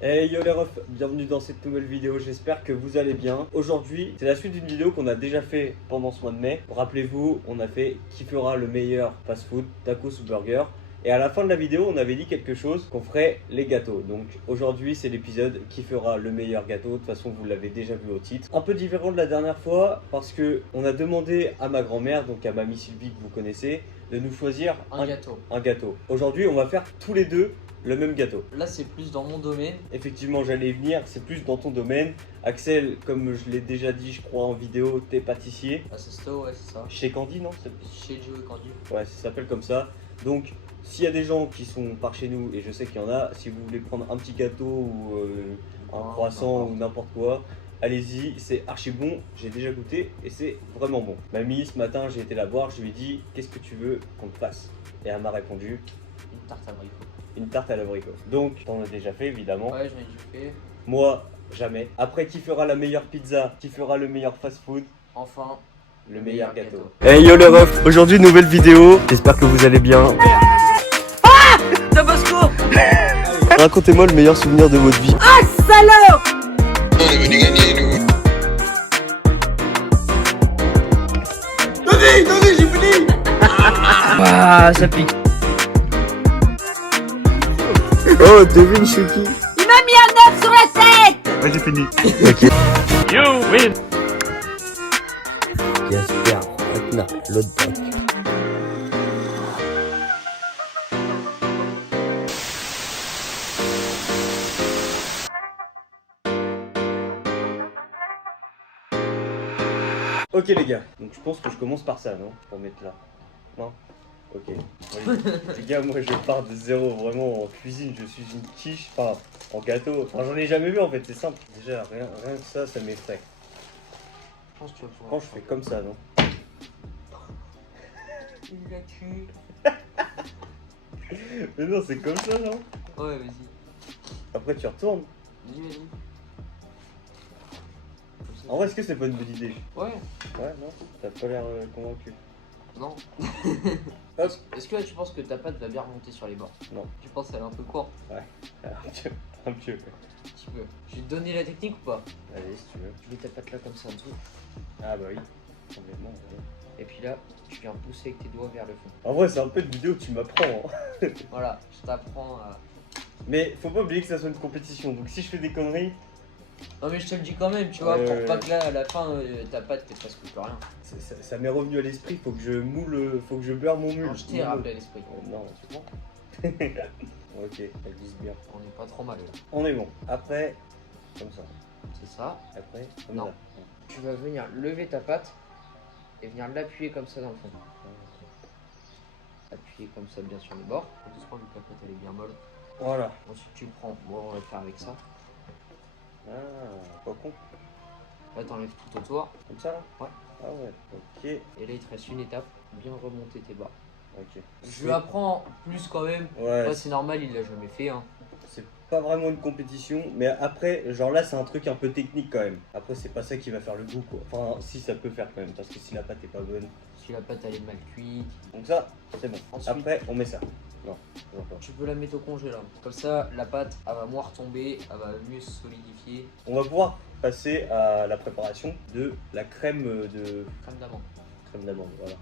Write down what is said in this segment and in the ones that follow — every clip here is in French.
Hey yo les refs, bienvenue dans cette nouvelle vidéo, j'espère que vous allez bien. Aujourd'hui, c'est la suite d'une vidéo qu'on a déjà fait pendant ce mois de mai. Rappelez-vous, on a fait qui fera le meilleur fast-food, tacos ou burger. Et à la fin de la vidéo, on avait dit quelque chose, qu'on ferait les gâteaux. Donc aujourd'hui, c'est l'épisode qui fera le meilleur gâteau. De toute façon, vous l'avez déjà vu au titre. Un peu différent de la dernière fois, parce que on a demandé à ma grand-mère, donc à mamie Sylvie que vous connaissez, de nous choisir un gâteau. Un gâteau. Aujourd'hui, on va faire tous les deux le même gâteau. Là, c'est plus dans mon domaine. Effectivement, j'allais y venir, c'est plus dans ton domaine. Axel, comme je l'ai déjà dit, je crois en vidéo, t'es pâtissier. Ah, c'est ça, ouais, c'est ça. Chez Candy, non? Chez Joe et Candy. Ouais, ça s'appelle comme ça. Donc, s'il y a des gens qui sont par chez nous, et je sais qu'il y en a, si vous voulez prendre un petit gâteau ou un croissant ou n'importe quoi, allez-y, c'est archi bon. J'ai déjà goûté et c'est vraiment bon. Mamie, ce matin, j'ai été la voir, je lui ai dit, qu'est-ce que tu veux qu'on te fasse? Et elle m'a répondu, une tarte à abricot. Une tarte à l'abricot. Donc, t'en as déjà fait évidemment. Ouais, j'en ai déjà fait. Moi, jamais. Après, qui fera la meilleure pizza? Qui fera le meilleur fast-food? Enfin, le meilleur gâteau. Hey yo les refs, aujourd'hui nouvelle vidéo. J'espère que vous allez bien. Ah Tabasco. Racontez-moi le meilleur souvenir de votre vie. Ah salaud! On est venu gagner, nous. Donnez, j'ai fini. Ah, ça pique. Oh, devine, je suis qui? Il m'a mis un œuf sur la tête! Ouais, j'ai fini. Ok. You win. J'espère maintenant l'autre bac. Ok les gars, donc je pense que je commence par ça, non? Pour mettre là. Non? Ok. Oui. Les gars, moi je pars de zéro, vraiment en cuisine, je suis une quiche, enfin en gâteau. Enfin j'en ai jamais vu en fait, c'est simple. Déjà rien que ça m'effraie. Je pense que tu vas pouvoir. Quand je fais comme ça, non? Il l'a tué. Mais non, c'est comme ça, non? Ouais, vas-y. Après tu retournes. Vas-y. En vrai, est-ce que c'est pas une bonne idée? Ouais. Ouais, non? T'as pas l'air convaincu. Non. Hop. Est-ce que là, tu penses que ta pâte va bien remonter sur les bords? Non. Tu penses qu'elle est un peu courte? Un petit peu. Un petit peu. Je vais te donner la technique ou pas? Allez, si tu veux. Tu mets ta pâte là comme ça en dessous. Ah bah oui, complètement. Ouais. Et puis là, tu viens pousser avec tes doigts vers le fond. En vrai, c'est un peu de vidéo que tu m'apprends. Hein. Voilà, je t'apprends à... Mais faut pas oublier que ça soit une compétition. Donc si je fais des conneries, Non mais je te le dis quand même, tu vois, pour pas que là, à la fin, ta pâte, t'es presque plus rien. ça m'est revenu à l'esprit. Faut que je moule, faut que je beurre mon moule. Non, je t'ai rappelé à l'esprit. Non, c'est bon. Ok, elle glisse bien. On n'est pas trop mal là. On est bon. Après, comme ça. C'est ça. Après, comme Non. ça. Tu vas venir lever ta pâte et venir l'appuyer comme ça dans le fond. Appuyer comme ça bien sur les bords. Doucement, vu que la pâte elle est bien molle. Voilà. Ensuite tu prends, bon on va le faire avec ça. Ah, pas con. Là t'enlèves tout autour. Comme ça là? Ouais. Ah ouais. Ok. Et là il te reste une étape, bien remonter tes barres. Ok. Je lui apprends plus quand même. Ouais. Ouais, c'est normal, il l'a jamais fait hein. C'est pas vraiment une compétition, mais après, genre là, c'est un truc un peu technique quand même. Après, c'est pas ça qui va faire le goût, quoi. Enfin, si, ça peut faire quand même, parce que si la pâte est pas bonne. Si la pâte elle est mal cuite. Donc ça, c'est bon. Ensuite- Après, on met ça. Non, toujours pas. Tu peux la mettre au congé là. Comme ça, la pâte elle va moins retomber, elle va mieux se solidifier. On va pouvoir passer à la préparation de la crème Crème d'amande. crème d'amande, voilà.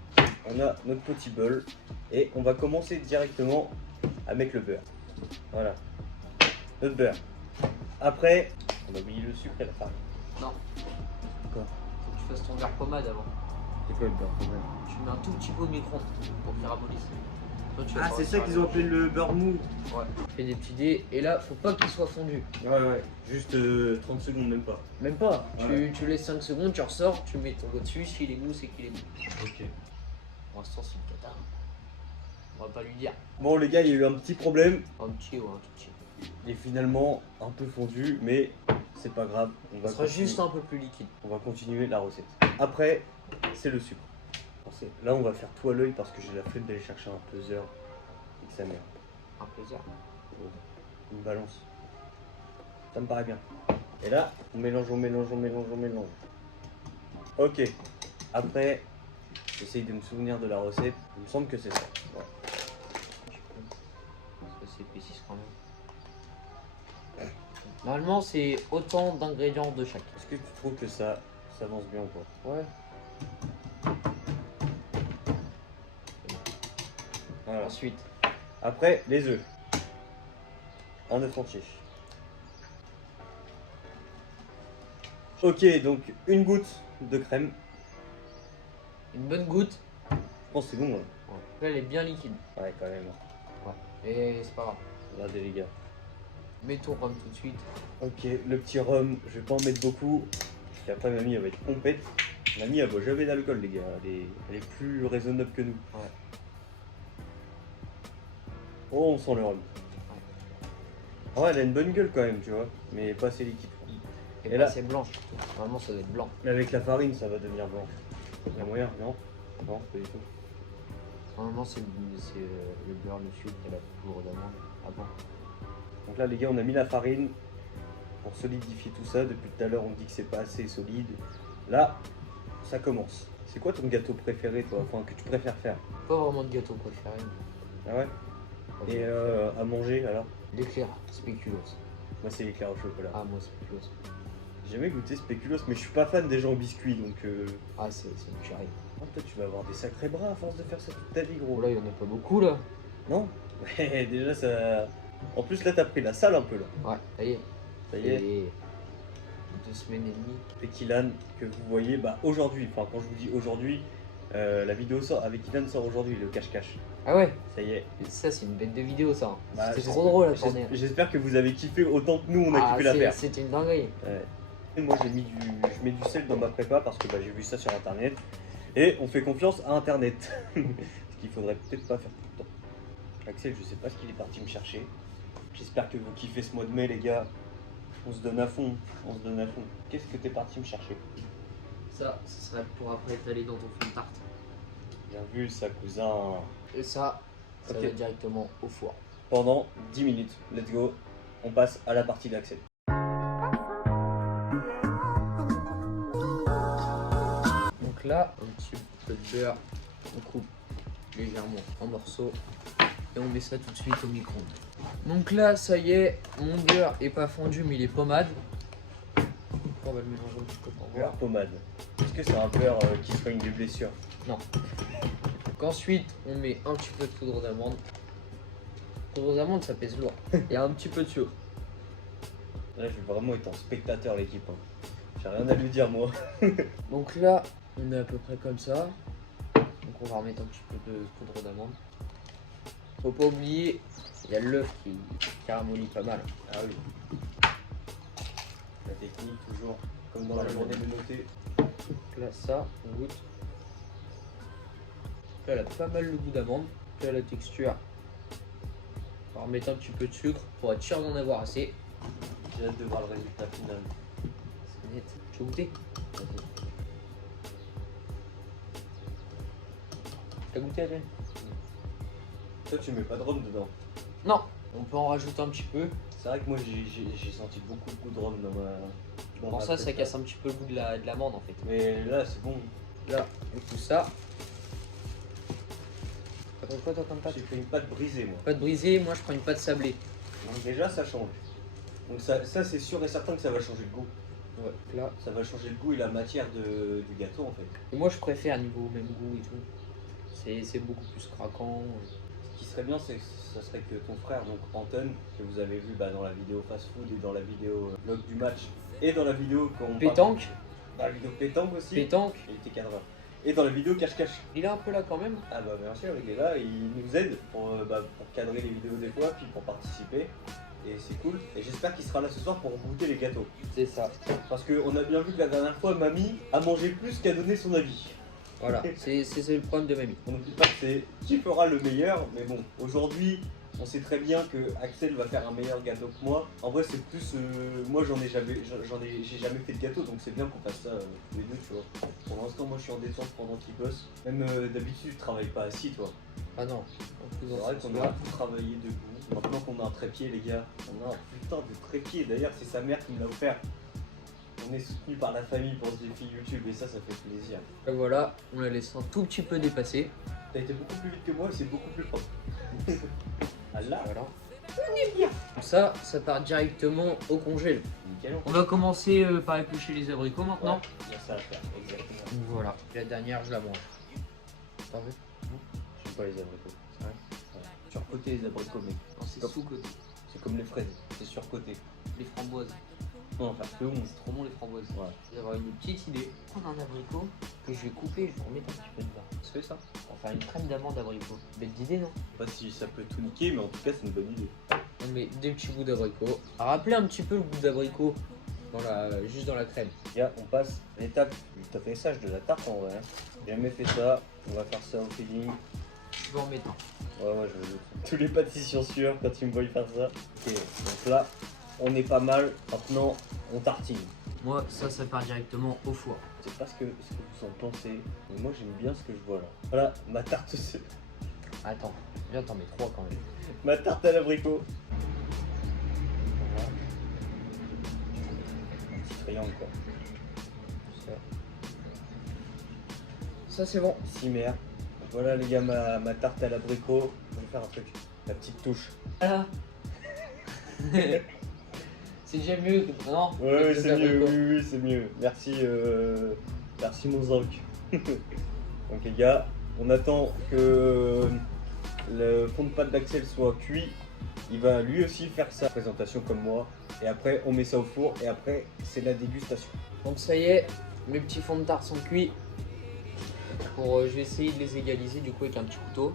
On a notre petit bol et on va commencer directement à mettre le beurre. Voilà. Notre beurre. Après, on a oublié le sucre et la farine. Non. Quoi? Faut que tu fasses ton beurre pommade avant. C'est quoi le beurre quand même? Tu mets un tout petit peu au micro pour qu'il ramollisse. Toi, tu vas Ah, faire c'est ça ça qu'ils ont appelé le beurre mou. Ouais. Tu fais des petits dés et là, faut pas qu'il soit fondu. Ouais, juste 30 secondes, même pas. Même pas. Ouais. Tu laisses 5 secondes, tu ressors, tu mets ton doigt dessus. S'il est mou, c'est qu'il est mou. Ok. Pour l'instant, c'est une cata. On va pas lui dire. Bon, les gars, il y a eu un petit problème. Un petit ou un tout petit. Il est finalement un peu fondu, mais c'est pas grave. On va Ça sera continuer. juste un peu plus liquide. On va continuer la recette. Après, c'est le sucre. Là, on va faire tout à l'œil parce que j'ai la flemme d'aller chercher un peseur et que sa mère. Un plaisir. Une balance. Ça me paraît bien. Et là, on mélange, on mélange, on mélange, on mélange. Ok. Après, j'essaye de me souvenir de la recette. Il me semble que c'est ça. Ouais. Tu peux. Ça s'épaississe quand même. Normalement, c'est autant d'ingrédients de chaque. Est-ce que tu trouves que ça s'avance bien ou pas? Ouais. Voilà. Ensuite, Après, les œufs. Un œuf entier. Ok, donc une goutte de crème. une bonne goutte. Je pense que c'est bon. Hein. Là, elle est bien liquide. Ouais, quand même. Et c'est pas grave. Regardez les gars. Mets ton rhum tout de suite. Ok, le petit rhum, je vais pas en mettre beaucoup. Parce qu'après, mamie, elle va être complète. Mamie, elle boit jamais d'alcool, les gars. Elle est plus raisonnable que nous. Ouais. Oh, on sent le rhum. Ah ouais, elle a une bonne gueule quand même, tu vois. Mais pas assez liquide. Et, Et là, là- c'est blanche. Normalement, ça doit être blanc. Mais avec la farine, ça va devenir blanc. Il y a moyen, non? Non, pas du tout. Normalement, c'est le beurre, le sucre et la poudre d'amande. Ah bon? Donc là, les gars, on a mis la farine pour solidifier tout ça. Depuis tout à l'heure, on dit que c'est pas assez solide. Là, ça commence. C'est quoi ton gâteau préféré, toi? Enfin, que tu préfères faire? Pas vraiment de gâteau préféré. Ah ouais? Et à manger, alors? L'éclair, spéculoos. Moi, c'est l'éclair au chocolat. Ah, moi, spéculoos. J'ai jamais goûté spéculoos, mais je suis pas fan des gens au biscuit, donc... Ah, c'est une chérie. Oh, toi, tu vas avoir des sacrés bras à force de faire ça toute ta vie, Oh gros. là, il y en a pas beaucoup là. Non? Ouais, déjà, ça... En plus, là, t'as pris la salle un peu, là. Ouais, ça y est. Ça y est. Et 2 semaines et demie. Avec Ilan, que vous voyez, bah, aujourd'hui, enfin, quand je vous dis aujourd'hui, la vidéo sort, avec Ilan sort aujourd'hui, le cache-cache. Ah ouais, Ça y est. ça c'est une bête de vidéo ça. Bah, C'était j'espère- trop drôle à tourner. J'espère que vous avez kiffé autant que nous, on a Ah, kiffé la faire. c'était une dinguerie. Ouais. Et moi, je mets du sel dans ma prépa parce que bah, j'ai vu ça sur internet. Et on fait confiance à internet. Ce qu'il faudrait peut-être pas faire tout le temps. Axel, je sais pas ce qu'il est parti me chercher. J'espère que vous kiffez ce mois de mai, les gars. On se donne à fond. On se donne à fond. Qu'est-ce que t'es parti me chercher? Ça, ce serait pour après étaler dans ton fond de tarte. Bien vu, ça, cousin. Et ça Ok. va directement au four. Pendant 10 minutes. Let's go. On passe à la partie d'Axel. Donc là, un petit peu de beurre, on coupe légèrement en morceaux et on met ça tout de suite au micro-ondes. Donc là, ça y est, mon beurre est pas fondu mais il est pommade. On va le mélanger un petit peu pour voir. Beurre pommade. Est-ce que c'est un beurre qui soigne des blessures? Donc ensuite, on met un petit peu de poudre d'amande. Poudre d'amande, ça pèse lourd. Et un petit peu de sucre. Là, je vais vraiment être en spectateur, l'équipe. Hein. J'ai rien à lui dire, moi. Donc là, on est à peu près comme ça. Donc on va remettre un petit peu de poudre d'amande. Faut pas oublier, il y a l'œuf qui caramélie pas mal. Ah oui. La technique, toujours, comme dans la journée de noter. Donc là, ça, on goûte. Là, elle a pas mal le goût d'amande. Là, la texture. On va remettre un petit peu de sucre pour être sûr d'en avoir assez. J'ai hâte de voir le résultat final. C'est net. Tu veux goûter? T'as goûté, Adrien? Toi, tu mets pas de rhum dedans. Non, on peut en rajouter un petit peu. C'est vrai que moi, j'ai senti beaucoup de goût de rhum dans ma. Dans Pour ma ça, ça tête, casse là. un petit peu le goût de l'amande en fait. Mais là, c'est bon. Là, du coup, ça. T'as pris quoi toi comme pâte? J'ai fait une pâte brisée, moi. Pâte brisée, moi je prends une pâte sablée. Donc, déjà, ça change. Donc, ça c'est sûr et certain que ça va changer le goût. Ouais, là. Ça va changer le goût et la matière du gâteau, en fait. Et moi je préfère niveau même goût et tout. C'est beaucoup plus craquant. Ce qui serait bien, ça serait que ton frère, donc Anton, que vous avez vu dans la vidéo fast food et dans la vidéo vlog du match, et dans la vidéo quand on Pétanque, dans la vidéo pétanque aussi, pétanque. il était cadreur. Et dans la vidéo cache-cache. Il est un peu là quand même. Ah bah bien sûr, il est là, il nous aide pour cadrer les vidéos des fois, puis pour participer. Et c'est cool. Et j'espère qu'il sera là ce soir pour goûter les gâteaux. C'est ça. Parce qu'on a bien vu que la dernière fois, Mamie a mangé plus qu'à donner son avis. Voilà, c'est le problème de mamie. On n'oublie pas que c'est qui fera le meilleur, mais bon, aujourd'hui, on sait très bien que Axel va faire un meilleur gâteau que moi. En vrai, c'est plus, moi j'ai jamais fait de gâteau, donc c'est bien qu'on fasse ça tous les deux, tu vois. Pour l'instant, moi je suis en détente pendant qu'il bosse. Même d'habitude, je travaille pas assis, toi. Ah non. C'est vrai qu'on a tout travaillé debout. Maintenant qu'on a un trépied, les gars, on a un putain de trépied. D'ailleurs, c'est sa mère qui me l'a offert. On est soutenu par la famille pour ce défi YouTube et ça fait plaisir. Et voilà, on la laisse un tout petit peu dépasser. T'as été beaucoup plus vite que moi et c'est beaucoup plus propre. Ah là, Voilà. Ça part directement au congèle. Nickel. On va commencer par éplucher les abricots maintenant. Ouais, il y a ça à faire, exactement. Donc voilà. La dernière, je la mange. T'en veux? J'aime pas les abricots. Ouais. Ouais. Surcoté les abricots, mec. Non, c'est Comme- sous-côté. C'est comme les fraises, c'est surcoté. Les framboises. Non, enfin, peu honte. C'est trop bon les framboises. Ouais. Je vais avoir une petite idée. Prendre un abricot que je vais couper, je vais en mettre un petit peu dedans. Tu fais ça? On va faire une crème d'amande d'abricot. Belle idée, non? Je sais pas si ça peut tout niquer, mais en tout cas, c'est une bonne idée. On met des petits bouts d'abricot. Rappelez un petit peu le goût d'abricot juste dans la crème. Là, on passe à l'étape du tapissage de la tarte en vrai. J'ai jamais fait ça, on va faire ça au feeling. Je vais en mettre un. Ouais, je veux tous les pâtissiers sûrs quand ils me voient faire ça. Ok, donc là, on est pas mal. Maintenant, on tartine. Moi, ça part directement au four. Je sais pas ce que vous en pensez, mais moi j'aime bien ce que je vois là. Voilà, ma tarte, Attends, viens, t'en mets 3 quand même. ma tarte à l'abricot. Voilà. Un petit triangle quoi. Ça, c'est bon. Cimer. Voilà les gars, ma tarte à l'abricot. Je vais faire un truc, la petite touche. Voilà. C'est déjà mieux que non? Ouais, avec des c'est mieux, abricots. oui, c'est mieux. Merci, merci mon Zank. Donc les gars, on attend que le fond de pâte d'Axel soit cuit. Il va lui aussi faire sa présentation comme moi. Et après, on met ça au four. Et après, c'est la dégustation. Donc ça y est, mes petits fonds de tarte sont cuits. Je vais essayer de les égaliser du coup avec un petit couteau.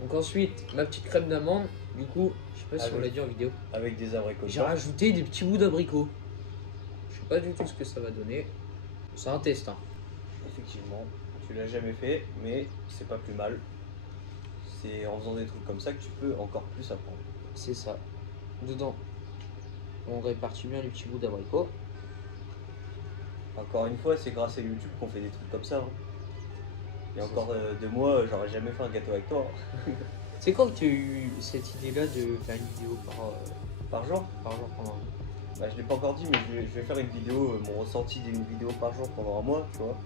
Donc ensuite, ma petite crème d'amande. Du coup, je sais pas si on l'a dit en vidéo. Avec des abricots. J'ai rajouté des petits bouts d'abricot. Je sais pas du tout ce que ça va donner. C'est un test. Hein. Effectivement, tu l'as jamais fait, mais c'est pas plus mal. C'est en faisant des trucs comme ça que tu peux encore plus apprendre. C'est ça. Dedans, on répartit bien les petits bouts d'abricot. Encore une fois, c'est grâce à YouTube qu'on fait des trucs comme ça. Hein. Il y a encore 2 mois, j'aurais jamais fait un gâteau avec toi. C'est quand que tu as eu cette idée-là de faire une vidéo Par jour? par jour pendant Bah, je l'ai pas encore dit, mais je vais faire une vidéo, mon ressenti d'une vidéo par jour pendant un mois, tu vois.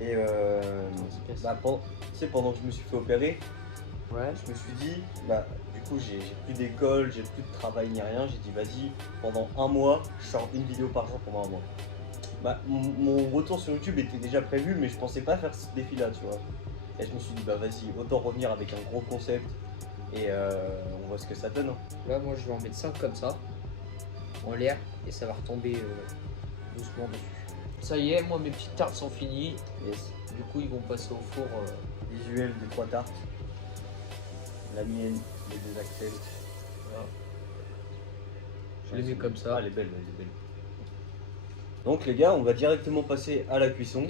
Et bah, tu sais, pendant que je me suis fait opérer, Ouais. je me suis dit, bah, du coup, j'ai plus d'école, j'ai plus de travail ni rien. J'ai dit, vas-y, pendant un mois, je sors une vidéo par jour pendant un mois. Bah, mon retour sur YouTube était déjà prévu, mais je pensais pas faire ce défi-là, tu vois. Et je me suis dit, bah, vas-y, autant revenir avec un gros concept et on voit ce que ça donne. Hein. Là, moi, je vais en mettre 5 comme ça, en l'air, et ça va retomber doucement dessus. Ça y est, moi, mes petites tartes sont finies. Yes. Du coup, ils vont passer au four. Visuel des 3 tartes. La mienne, les 2 Axel. Voilà. Je les mets comme ça. Ah, elle est belle, elle est belle. Donc les gars, on va directement passer à la cuisson.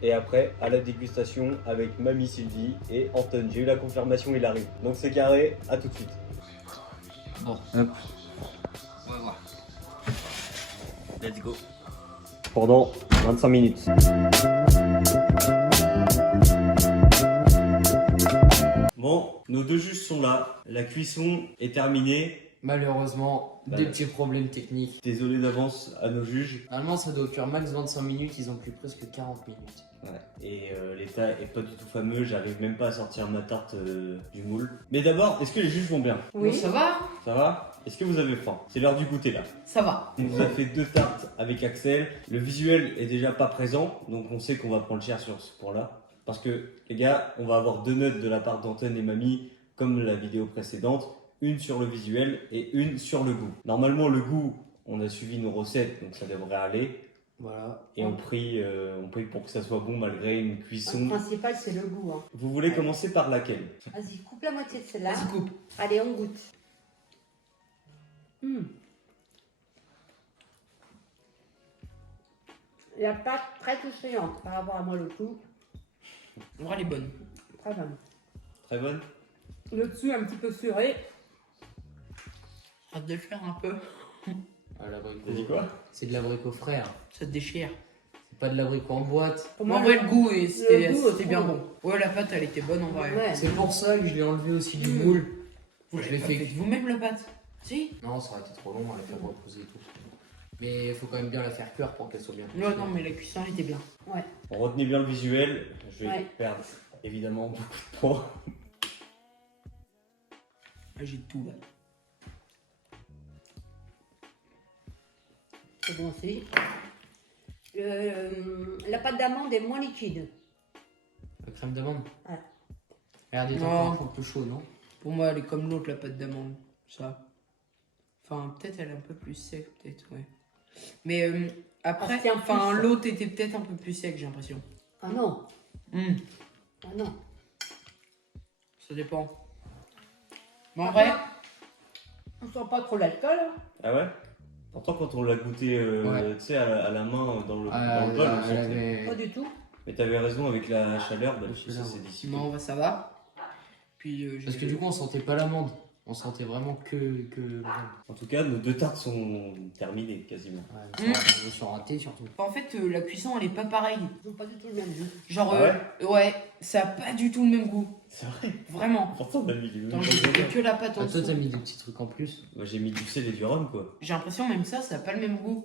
Et après, à la dégustation avec Mamie Sylvie et Anton. J'ai eu la confirmation, il arrive. Donc c'est carré, à tout de suite. Bon, Hop. on va voir. Let's go. Pendant 25 minutes. Bon, nos 2 juges sont là. La cuisson est terminée. Malheureusement, Bah, des petits problèmes techniques. Désolé d'avance à nos juges. Normalement, ça doit faire max 25 minutes, ils ont pris presque 40 minutes. Ouais. Et l'état est pas du tout fameux, j'arrive même pas à sortir ma tarte du moule. Mais d'abord, est-ce que les juges vont bien? Oui. Bon, ça va, Ça va? Est-ce que vous avez faim? C'est l'heure du goûter là. ça va. On nous a fait 2 tartes avec Axel. Le visuel est déjà pas présent, donc on sait qu'on va prendre cher sur ce point-là. Parce que les gars, on va avoir 2 notes de la part d'Anton et Mamie, comme la vidéo précédente. Une sur le visuel et une sur le goût. Normalement, le goût, on a suivi nos recettes, donc ça devrait aller. Voilà. Et on prie pour que ça soit bon malgré une Le cuisson. principal, c'est le goût. Hein. Vous voulez commencer par laquelle? Vas-y, coupe la moitié de celle-là. Vas-y, coupe. Allez, on goûte. La pâte très touchante par rapport à moi le tout. En vrai, elle est bonne. Très bonne. Très bonne? Le dessus un petit peu suré. Hâte de le faire un peu. Ah, l'abricot. T'as dit quoi? C'est de l'abricot frais. Hein. Ça te déchire. C'est pas de l'abricot en boîte. Pour Moi, en moi, vrai, le goût, c'était goût, c'était bien trop bon. Ouais, la pâte, elle était bonne en vrai. Ouais. C'est pour ça que je l'ai enlevé aussi du moule. Vous Je l'avez l'ai pas fait- fait vous-même la pâte? Si? Non, ça aurait été trop long à la faire reposer et tout. Mais il faut quand même bien la faire cuire pour qu'elle soit bien. Ouais, non, mais la cuisson, elle était bien. Ouais. On retenait bien le visuel. Je vais Ouais. perdre évidemment beaucoup de points. Là, j'ai tout là. C'est bon aussi. La pâte d'amande est moins liquide. La crème d'amande. Ouais. Regardez, t'as Non. encore un peu chaud, non? Pour moi, elle est comme l'autre, la pâte d'amande. Ça. Enfin, peut-être elle est un peu plus sec, peut-être, ouais. Mais après, Ah, c'est un enfin, plus. l'autre était peut-être un peu plus sec, j'ai l'impression. Ah non, ah non. Ça dépend. Mais en vrai, On sent pas trop l'alcool. Hein. Ah ouais? Pourtant, quand on l'a goûté Ouais. tu sais, à la main dans le Ah, bol, on elle sentait. avait... Pas du tout. Mais t'avais raison avec la chaleur, bah, La ça chaleur. s'est dissipé. non, bah, ça va. Puis, Parce que du coup, on sentait pas l'amande. On sentait vraiment que... En tout cas, nos 2 tartes sont terminées quasiment. Ouais, on sont ratés surtout. En fait, la cuisson, elle est pas pareille. Ils n'ont pas du tout le même goût. Genre, Ah ouais, ça a pas du tout le même goût. C'est vrai. Vraiment. Pourtant, on a mis du Attends, j'ai fait que la pâte en Ah, toi, dessous. t'as mis des petits trucs en plus. Moi, j'ai mis du sel et du rhum, quoi. J'ai l'impression, même ça a pas le même goût.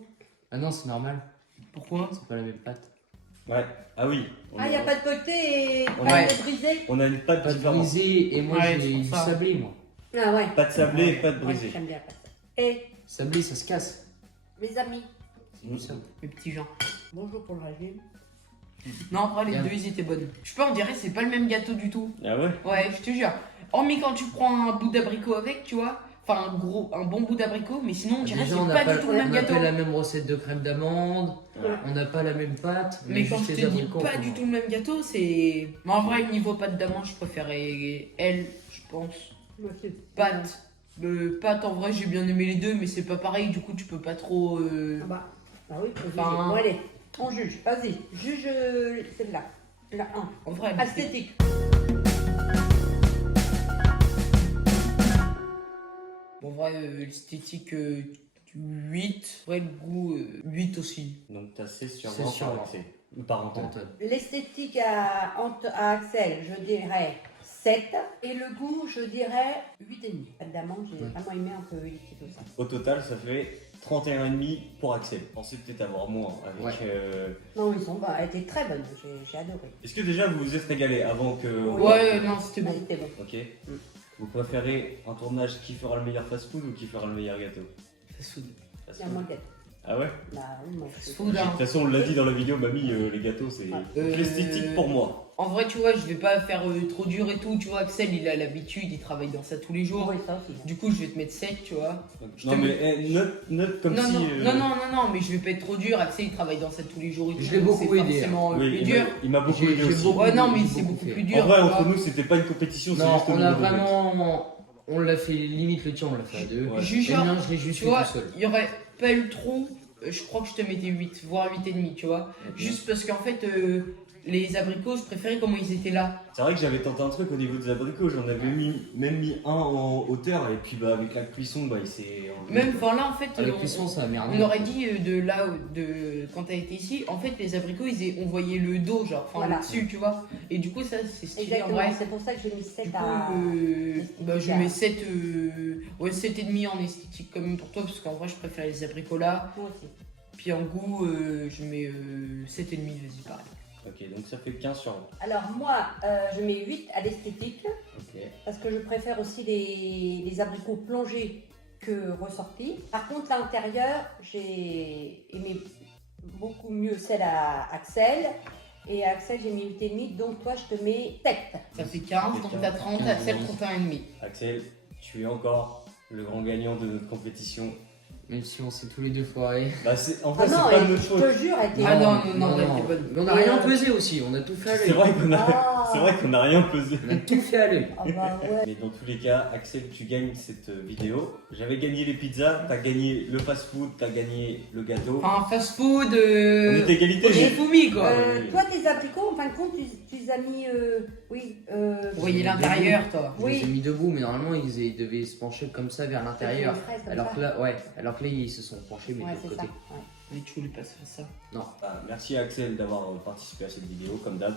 Ah non, c'est normal. Pourquoi? C'est pas la même pâte. Ouais. Ah oui. Ah, il n'y a pas de côté et On pas a- de brisé. On a une pâte Pâte différente. brisée et moi Ouais, j'ai c'est du pour ça. sablé, moi. Ah ouais. Pâte sablée et pâte Ouais, brisée. j'aime bien pas ça. Et Sablé, ça se casse. mes amis, C'est du sable. Mes petits gens. bonjour pour le régime. Non, en vrai, les Bien. deux, ils étaient bonnes. Je sais pas, on dirait c'est pas le même gâteau du tout. Ah ouais? Ouais, je te jure. Hormis quand tu prends un bout d'abricot avec, tu vois. Enfin, un bon bout d'abricot, mais sinon, on dirait que Déjà, c'est on n'a pas pas, du tout le même on n'a gâteau. pas la même recette de crème d'amande. Ouais. On n'a pas la même pâte. Mais quand juste je les te dis abricots, pas on du prend. tout le même gâteau, c'est. Mais en vrai, niveau pâte d'amande, je préférais elle, je pense. Moi aussi. Pâte. Pâte, en vrai, j'ai bien aimé les deux, mais c'est pas pareil, du coup, tu peux pas trop. Ah oui, faut Enfin, juger. Bon, allez, on juge. Vas-y, juge celle-là. La 1. En vrai, elle était- Esthétique. Bon, en vrai, l'esthétique 8. En vrai, le goût 8 aussi. Donc, t'as 16 sur C'est 20 sur par 20. accès. Ou par antenne. Antoine. L'esthétique à Axel, je dirais 7. Et le goût, je dirais 8,5. Pâte d'amande, j'ai Ouais. vraiment aimé un peu liquide tout ça. Au total, ça fait 31,5 pour Axel. Je pensais peut-être avoir moins avec. Ouais. Non, ils sont bons. Elle était très bonne, j'ai adoré. Est-ce que déjà vous vous êtes régalé avant que. Ouais, non, c'était bon. Elle était bonne. Ok. Vous préférez un tournage qui fera le meilleur fast-food ou qui fera le meilleur gâteau? Fast food. Il y a moins de gâteau. Ah ouais? Bah oui, moi je Fast suis. food, De hein. toute façon, on l'a dit dans la vidéo, mamie, les gâteaux, c'est l'esthétique pour moi. En vrai, tu vois, je vais pas faire trop dur et tout. Tu vois, Axel, il a l'habitude, il travaille dans ça tous les jours. Oui, ça aussi. Du coup, je vais te mettre 7, tu vois. Non, mais note comme non, si. non, mais je vais pas être trop dur. Axel, il travaille dans ça tous les jours et tout. Je l'ai beaucoup c'est aidé, forcément Oui, plus dur. il m'a beaucoup J'ai- aidé j'ai aussi. beaucoup- Ouais, non, mais j'ai c'est beaucoup beaucoup fait. plus dur. En vrai, tu entre vois. nous, c'était pas une compétition, c'est Non, juste on a nous deux. vraiment. On l'a fait limite le tien, on l'a fait à deux. Ouais. Juge, Et le mien, je l'ai juste tu fait vois, tout seul. il y aurait pas eu le trou. Je crois que je te mettais 8, voire 8,5, tu vois. Juste parce qu'en fait, les abricots, je préférais comment ils étaient là. C'est vrai que j'avais tenté un truc au niveau des abricots, j'en avais même mis un en hauteur, et puis bah, avec la cuisson, bah, il s'est enlevé. Même, enfin là, en fait, À la cuisson, ça a merdé. on aurait dit de là, quand t'as été ici, en fait, les abricots, on voyait le dos, genre, enfin, Voilà. là-dessus, tu vois. Et du coup, ça, c'est stylé en Exactement, vrai. c'est pour ça que j'ai mis 7 Du coup, à. bah, je mets 7, ouais, 7,5 en esthétique quand même pour toi, parce qu'en vrai, je préfère les abricots là. Moi aussi. Puis en goût, je mets 7,5, vas-y, pareil. Ok, donc ça fait 15 sur 20. Alors moi, je mets 8 à l'esthétique, Ok. parce que je préfère aussi les abricots plongés que ressortis. Par contre, à l'intérieur, j'ai aimé beaucoup mieux celle à Axel. Et à Axel, j'ai mis 8,5, donc toi, je te mets 7. Ça fait 15, donc t'as 30, t'as 7, 31,5. Axel, tu es encore le grand gagnant de notre compétition. Même si on s'est tous les deux foirés. Bah, en Ah vrai, c'est non, pas et de notre je faute. te jure, elle était. Ah non, elle était bonne. Mais on a rien pesé aussi, on a tout fait à C'est l'œil. vrai qu'on a, Ah. c'est vrai qu'on a rien pesé. On a tout fait à l'œil. Ah bah ouais. Mais dans tous les cas, Axel, tu gagnes cette vidéo. J'avais gagné les pizzas, t'as gagné le fast-food, t'as gagné le gâteau. Enfin, fast food, On est égalité. j'ai mais- fourmi quoi. oui. Toi, tes abricots, en fin de compte, tu les as mis. Oui. Vous voyez l'intérieur, toi. Je les ai mis debout, mais normalement ils devaient se pencher comme ça vers l'intérieur. Alors que là, ouais, alors que là ils se sont penchés mais Ouais, de c'est l'autre ça. côté. Ouais. Mais tu voulais pas faire ça. Ah, merci à Axel d'avoir participé à cette vidéo, comme d'hab.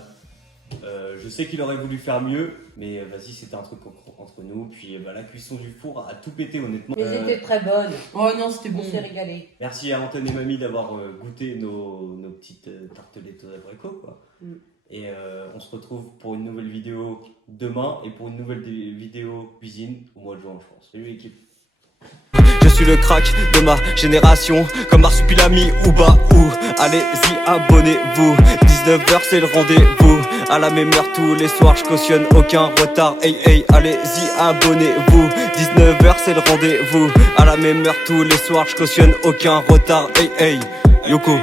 Je sais qu'il aurait voulu faire mieux, mais vas-y, c'était un truc entre nous. Puis bah, la cuisson du four a tout pété, honnêtement. Mais elles étaient très bonnes. Oh non, c'était On bon. s'est régalé. Merci à Antoine et Mamie d'avoir goûté nos petites tartelettes aux abricots, quoi. Mm. Et on se retrouve pour une nouvelle vidéo demain et pour une nouvelle vidéo cuisine au mois de juin, je pense. Salut l'équipe. Je suis le crack de ma génération, comme Marsupilami ou Baou. Allez-y, abonnez-vous. 19h, c'est le rendez-vous. À la même heure tous les soirs, je cautionne aucun retard. Hey hey, allez-y, abonnez-vous. 19h, c'est le rendez-vous. À la même heure tous les soirs, je cautionne aucun retard. Hey hey, Yoko.